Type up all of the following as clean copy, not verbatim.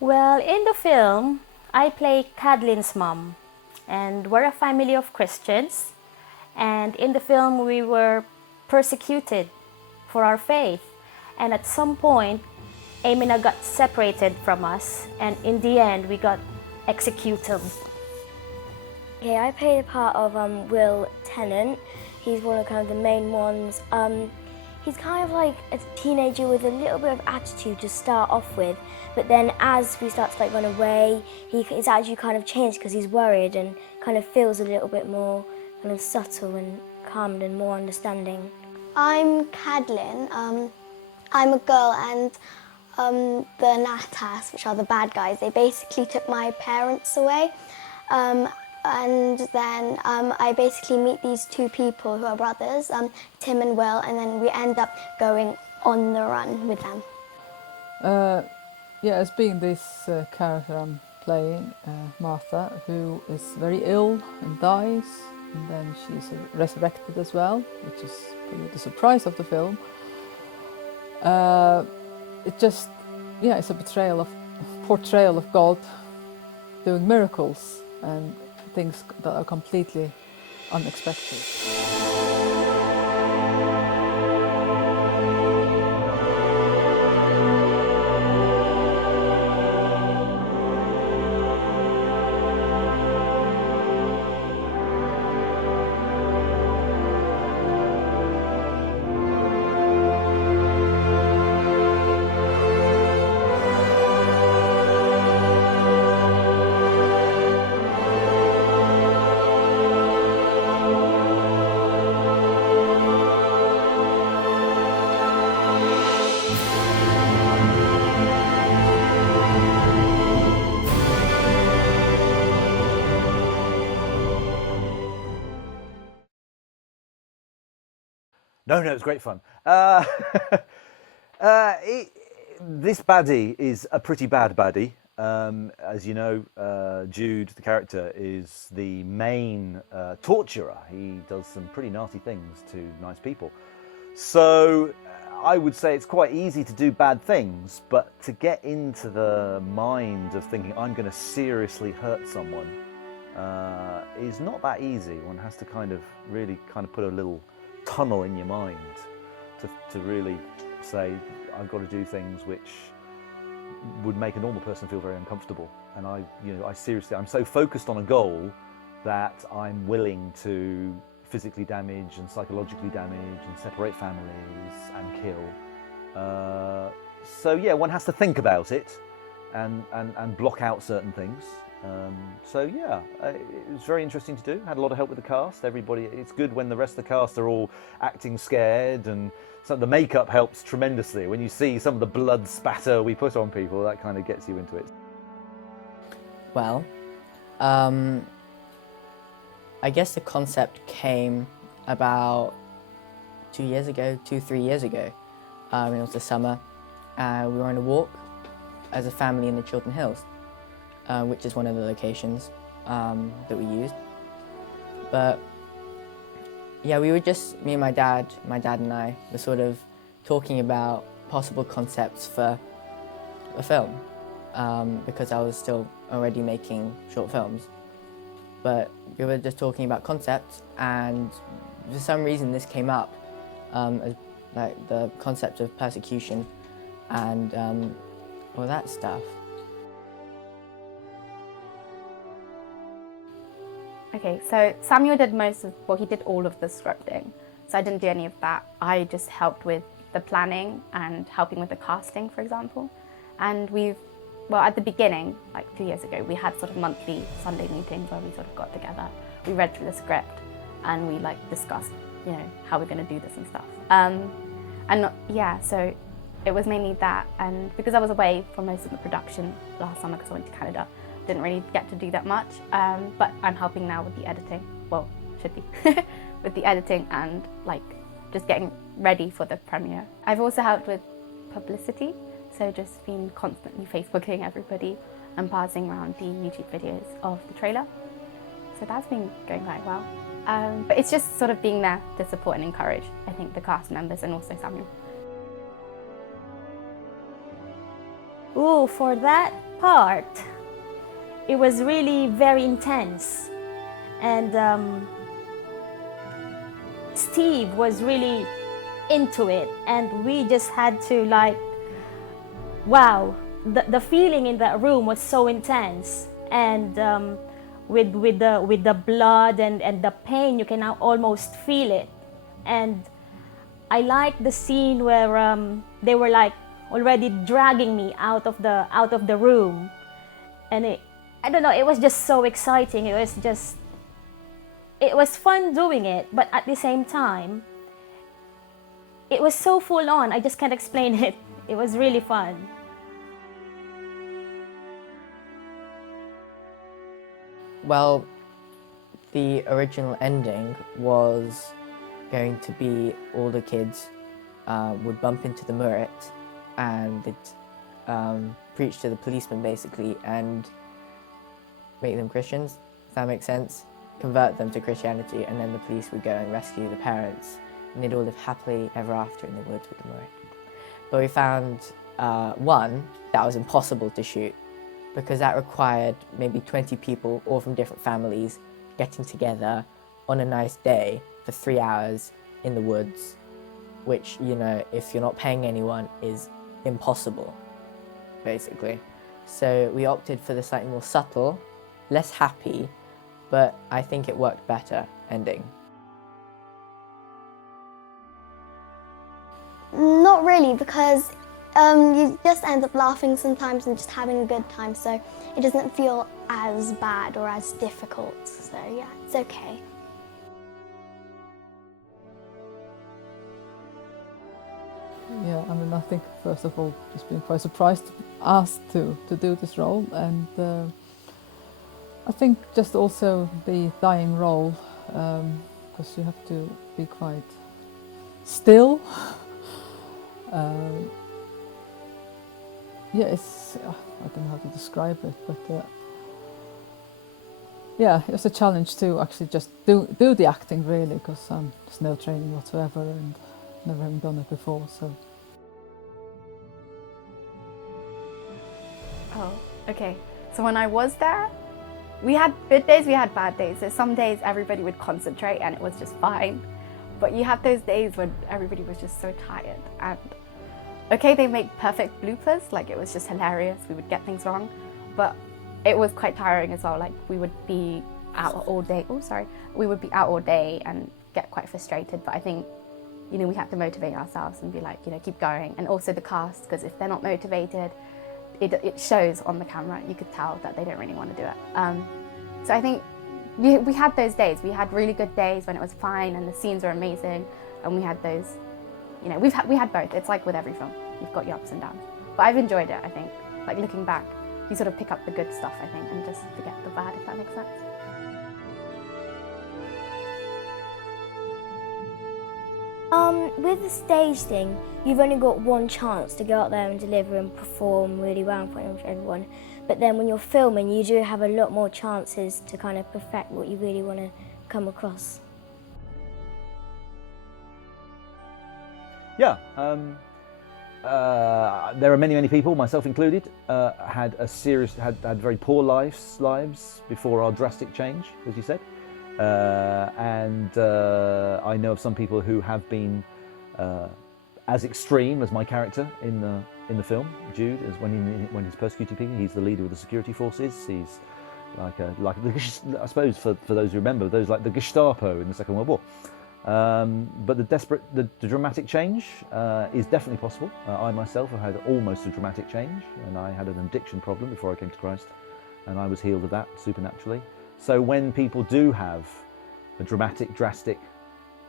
Well, in the film, I play Cadlin's mom, and we're a family of Christians. And in the film, we were persecuted for our faith. And at some point, Amina got separated from us, and in the end, we got executed. Okay, I play the part of Will Tennant. He's one of kind of the main ones. He's kind of like a teenager with a little bit of attitude to start off with, but then as we start to run away, his attitude kind of changed because he's worried and kind of feels a little bit more kind of subtle and calm and more understanding. I'm Cadlin. I'm a girl, and the Natas, which are the bad guys, they basically took my parents away. And then I basically meet these two people who are brothers, Tim and Will, and then we end up going on the run with them. Yeah, as being this character I'm playing, Martha, who is very ill and dies, and then she's resurrected as well, which is probably the surprise of the film. It's a portrayal of God doing miracles and things that are completely unexpected. No, it was great fun. This baddie is a pretty bad baddie. As you know, Jude, the character, is the main torturer. He does some pretty nasty things to nice people. So I would say it's quite easy to do bad things, but to get into the mind of thinking I'm going to seriously hurt someone is not that easy. One has to really put a little tunnel in your mind to really say I've got to do things which would make a normal person feel very uncomfortable. And I'm so focused on a goal that I'm willing to physically damage and psychologically damage and separate families and kill. So yeah, one has to think about it and block out certain things. It was very interesting to do. Had a lot of help with the cast. Everybody, it's good when the rest of the cast are all acting scared, and some of the makeup helps tremendously. When you see some of the blood spatter we put on people, that kind of gets you into it. Well, I guess the concept came about 3 years ago. It was the summer. We were on a walk as a family in the Chiltern Hills, which is one of the locations that we used. But yeah, we were just, me and my dad and I were sort of talking about possible concepts for a film, because I was still already making short films. But we were just talking about concepts, and for some reason this came up, as like the concept of persecution and all that stuff. Okay, so Samuel did he did all of the scripting. So I didn't do any of that. I just helped with the planning and helping with the casting, for example. And at the beginning, like 2 years ago, we had sort of monthly Sunday meetings where we sort of got together. We read through the script and we discussed, how we're going to do this and stuff. So it was mainly that. And because I was away for most of the production last summer because I went to Canada, didn't really get to do that much, but I'm helping now with the editing. Well, should be with the editing and just getting ready for the premiere. I've also helped with publicity, so just been constantly Facebooking everybody and passing around the YouTube videos of the trailer. So that's been going quite well. But it's just sort of being there to support and encourage, I think, the cast members and also Samuel. Ooh, for that part, it was really very intense. And Steve was really into it. And we just had to like, wow, the feeling in that room was so intense. And with the blood and the pain, you can now almost feel it. And I like the scene where they were like already dragging me out of the room, and I don't know, it was just so exciting. It was fun doing it, but at the same time, it was so full on. I just can't explain it. It was really fun. Well, the original ending was going to be all the kids would bump into the Murat and they'd preach to the policemen basically and make them Christians, if that makes sense, convert them to Christianity, and then the police would go and rescue the parents and they'd all live happily ever after in the woods with the Murat. But we found one that was impossible to shoot because that required maybe 20 people, all from different families, getting together on a nice day for 3 hours in the woods, which, you know, if you're not paying anyone, is impossible, basically. So we opted for the slightly more subtle, less happy, but I think it worked better ending. Not really, because you just end up laughing sometimes and just having a good time, so it doesn't feel as bad or as difficult. So yeah, it's okay. Yeah, I mean, I think first of all, just being quite surprised, asked to do this role, and I think just also the dying role, because you have to be quite still. Yeah, it's, I don't know how to describe it, but yeah, it was a challenge to actually just do the acting really, because there's no training whatsoever and never having done it before, so. Oh, okay. So when I was there, we had good days, we had bad days. So some days everybody would concentrate and it was just fine. But you have those days when everybody was just so tired. And okay, they make perfect bloopers, like it was just hilarious. We would get things wrong, but it was quite tiring as well. Like we would be out all day. Oh, sorry. We would be out all day and get quite frustrated. But I think, you know, we had to motivate ourselves and be like, you know, keep going. And also the cast, because if they're not motivated, it shows on the camera. You could tell that they don't really want to do it. So I think we had those days. We had really good days when it was fine and the scenes were amazing, and we had those, you know, we had both. It's like with every film, you've got your ups and downs. But I've enjoyed it, I think. Like looking back, you sort of pick up the good stuff, I think, and just forget the bad, if that makes sense. With the stage thing, you've only got one chance to go out there and deliver and perform really well in front of everyone. But then when you're filming, you do have a lot more chances to kind of perfect what you really want to come across. Yeah, there are many people, myself included, had very poor lives before our drastic change, as you said. And I know of some people who have been as extreme as my character in the film, Jude, as when he's persecuting people. He's the leader of the security forces. He's like I suppose for those who remember, those like the Gestapo in the Second World War. But the dramatic change is definitely possible. I myself have had almost a dramatic change, and I had an addiction problem before I came to Christ, and I was healed of that supernaturally. So when people do have a dramatic, drastic,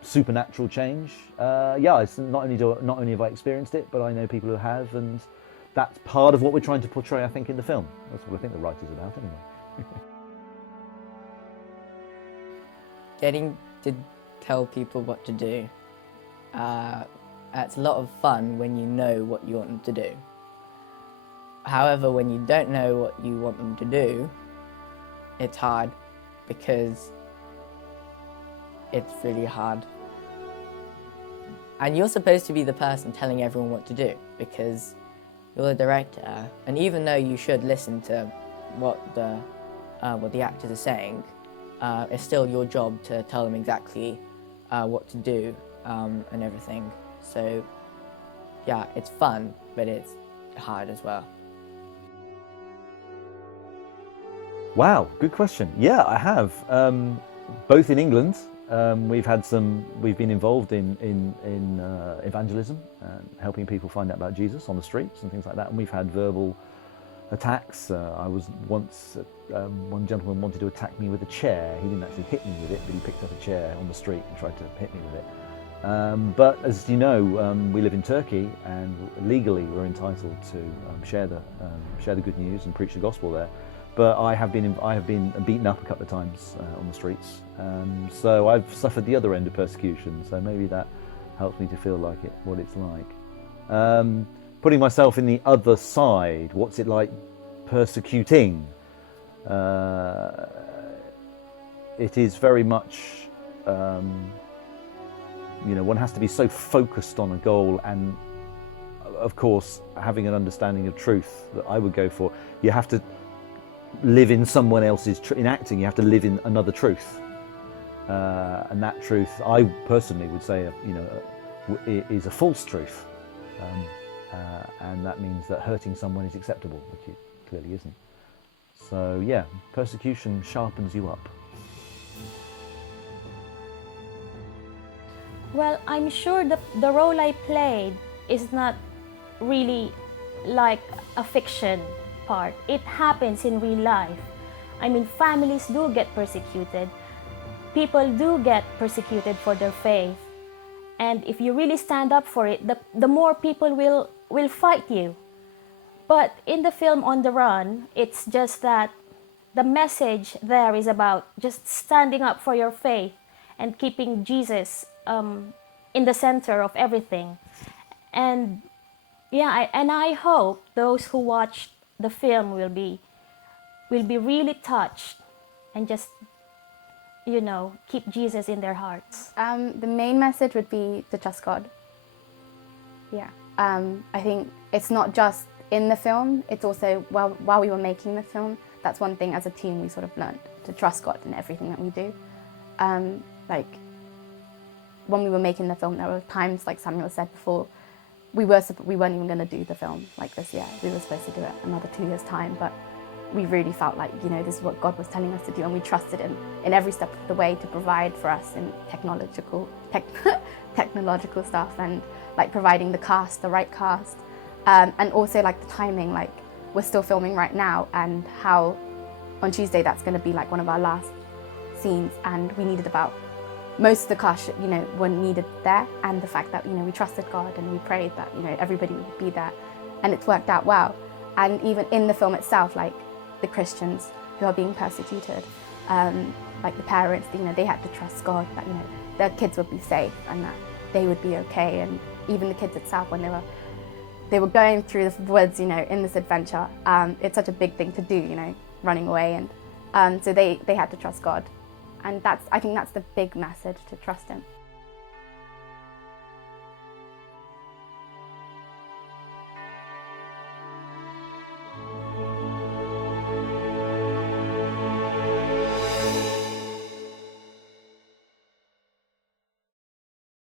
supernatural change, yeah, it's not only have I experienced it, but I know people who have, and that's part of what we're trying to portray, I think, in the film. That's what I think the writer's about, anyway. Getting to tell people what to do, it's a lot of fun when you know what you want them to do. However, when you don't know what you want them to do, it's hard, because it's really hard. And you're supposed to be the person telling everyone what to do, because you're the director, and even though you should listen to what the actors are saying, it's still your job to tell them exactly what to do and everything. So yeah, it's fun, but it's hard as well. Wow, good question. Yeah, I have. Both in England, we've been involved in evangelism and helping people find out about Jesus on the streets and things like that. And we've had verbal attacks. I was once, one gentleman wanted to attack me with a chair. He didn't actually hit me with it, but he picked up a chair on the street and tried to hit me with it. But as you know, we live in Turkey, and legally we're entitled to share the good news and preach the gospel there. But I have been beaten up a couple of times on the streets, so I've suffered the other end of persecution. So maybe that helps me to feel like what it's like. Putting myself in the other side, what's it like persecuting? It is very much, one has to be so focused on a goal, and of course, having an understanding of truth that I would go for. You have to live in someone else's in acting. You have to live in another truth, and that truth, I personally would say, is a false truth, and that means that hurting someone is acceptable, which it clearly isn't. So yeah, persecution sharpens you up. Well, I'm sure the role I played is not really like a fiction part. It happens in real life. I mean, families do get persecuted. People do get persecuted for their faith. And if you really stand up for it, the more people will fight you. But in the film On the Run, it's just that the message there is about just standing up for your faith and keeping Jesus in the center of everything. And yeah, I hope those who watch the film will be really touched and just keep Jesus in their hearts. The main message would be to trust God. Yeah, I think it's not just in the film, it's also while we were making the film. That's one thing as a team we sort of learned, to trust God in everything that we do. Like when we were making the film, there were times, like Samuel said before, we weren't even going to do the film like this year. We were supposed to do it another 2 years' time, but we really felt like, this is what God was telling us to do, and we trusted Him in every step of the way to provide for us in technological stuff, and like providing the right cast, and also like the timing. Like we're still filming right now, and how on Tuesday that's going to be like one of our last scenes, and we needed about most of the cast, were needed there, and the fact that we trusted God and we prayed that everybody would be there, and it's worked out well. And even in the film itself, like the Christians who are being persecuted, like the parents, they had to trust God that their kids would be safe and that they would be okay. And even the kids itself, when they were going through the woods, in this adventure, it's such a big thing to do, running away, and so they had to trust God. And I think that's the big message, to trust Him.